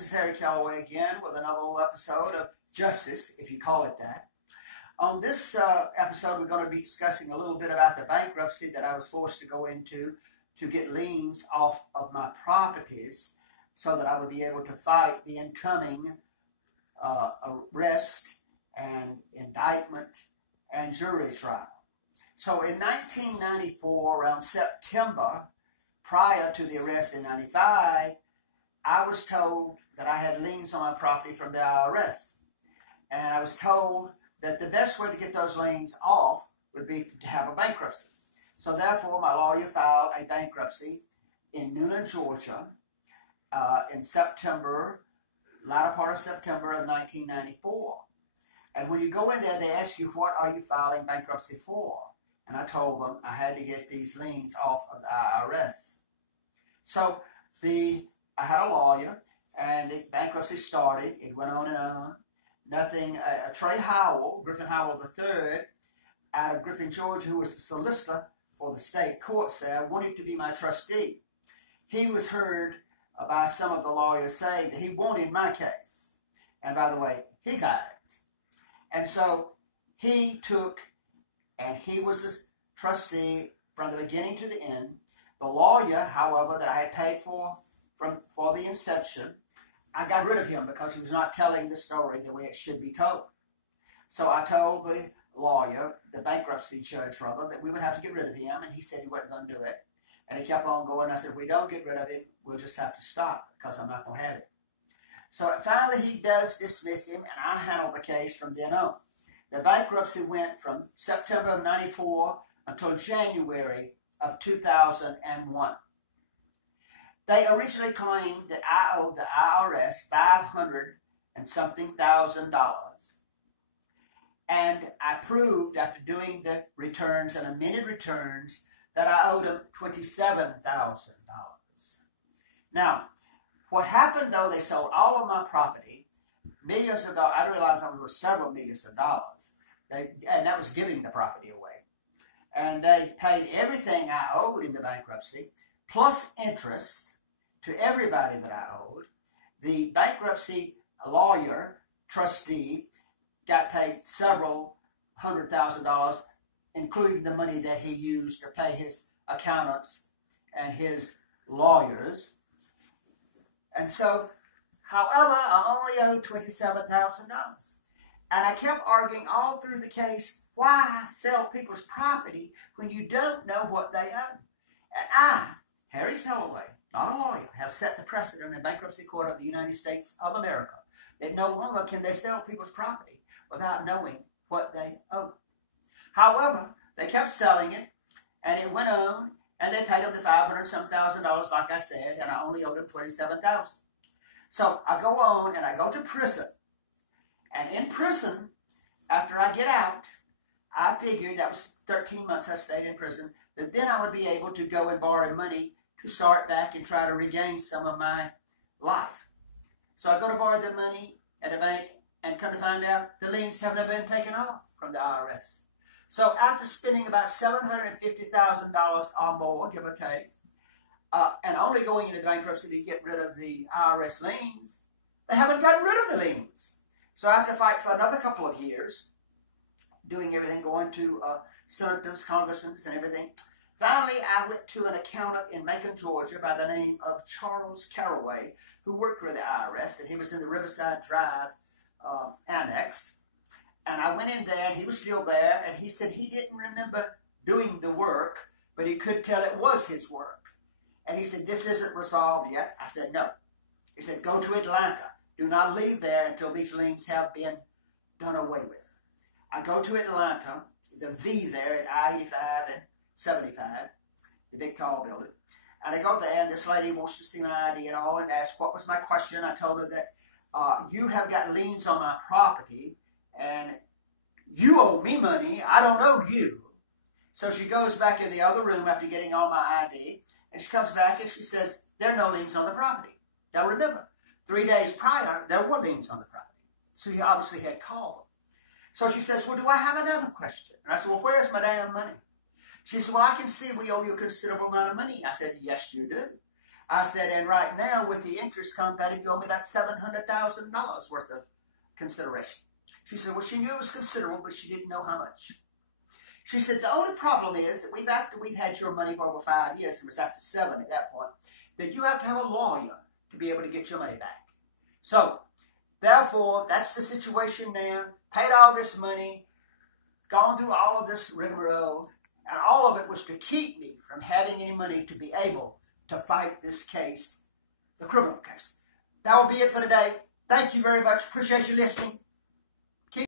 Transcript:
This is Harry Callaway again with another little episode of Justice, if you call it that. On this episode, we're going to be discussing a little bit about the bankruptcy that I was forced to go into to get liens off of my properties so that I would be able to fight the incoming arrest and indictment and jury trial. So in 1994, around September, prior to the arrest in 95, I was told that I had liens on my property from the IRS. And I was told that the best way to get those liens off would be to have a bankruptcy. So therefore, my lawyer filed a bankruptcy in Newnan, Georgia, in September, latter part of September of 1994. And when you go in there, they ask you, what are you filing bankruptcy for? And I told them I had to get these liens off of the IRS. So I had a lawyer, and the bankruptcy started. It went on and on. Nothing. Trey Howell, Griffin Howell III, out of Griffin, Georgia, who was the solicitor for the state courts there, wanted to be my trustee. He was heard by some of the lawyers saying that he wanted my case. And by the way, he got it. And so he took, and he was the trustee from the beginning to the end. The lawyer, however, that I had paid for the inception, I got rid of him because he was not telling the story the way it should be told. So I told the lawyer, the bankruptcy judge rather, that we would have to get rid of him, and he said he wasn't going to do it. And he kept on going. I said, if we don't get rid of him, we'll just have to stop because I'm not going to have it. So finally he does dismiss him, and I handled the case from then on. The bankruptcy went from September of 94 until January of 2001. They originally claimed that I owed the IRS $500 and something thousand. And I proved after doing the returns and amended returns that I owed them $27,000. Now, what happened though, they sold all of my property, millions of dollars. I realized there were several millions of dollars. And that was giving the property away. And they paid everything I owed in the bankruptcy, plus interest, to everybody that I owed. The bankruptcy lawyer, trustee, got paid several $100,000, including the money that he used to pay his accountants and his lawyers. And so, however, I only owed $27,000. And I kept arguing all through the case, why sell people's property when you don't know what they own? And I, Harry Callaway, not a lawyer, have set the precedent in the bankruptcy court of the United States of America that no longer can they sell people's property without knowing what they own. However, they kept selling it, and it went on, and they paid them the $500,000, like I said, and I only owed them $27,000. So I go on, and I go to prison. And in prison, after I get out, I figured, that was 13 months I stayed in prison, that then I would be able to go and borrow money to start back and try to regain some of my life. So I go to borrow the money at the bank, and come to find out the liens haven't been taken off from the IRS. So after spending about $750,000 or more, give or take, and only going into bankruptcy to get rid of the IRS liens, they haven't gotten rid of the liens. So I have to fight for another couple of years, doing everything, going to senators, congressmen, and everything. Finally, I went to an accountant in Macon, Georgia, by the name of Charles Callaway, who worked with the IRS, and he was in the Riverside Drive Annex. And I went in there, and he was still there, and he said he didn't remember doing the work, but he could tell it was his work. And he said, this isn't resolved yet. I said, no. He said, go to Atlanta. Do not leave there until these liens have been done away with. I go to Atlanta, the V there at I-85 and 75, the big tall building. And I go there, and this lady wants to see my ID and all, and asks what was my question. I told her that you have got liens on my property, and you owe me money. I don't owe you. So she goes back in the other room after getting all my ID, and she comes back and she says, there are no liens on the property. Now remember, 3 days prior, there were liens on the property. So he obviously had called them. So she says, well, do I have another question? And I said, well, where's my damn money? She said, well, I can see we owe you a considerable amount of money. I said, yes, you do. I said, and right now with the interest compounded, you owe me about $700,000 worth of consideration. She said, well, she knew it was considerable, but she didn't know how much. She said, the only problem is that after we've had your money for over 5 years, it was after 7 at that point, that you have to have a lawyer to be able to get your money back. So, therefore, that's the situation now. Paid all this money, gone through all of this rigmarole, and all of it was to keep me from having any money to be able to fight this case, the criminal case. That will be it for today. Thank you very much. Appreciate you listening.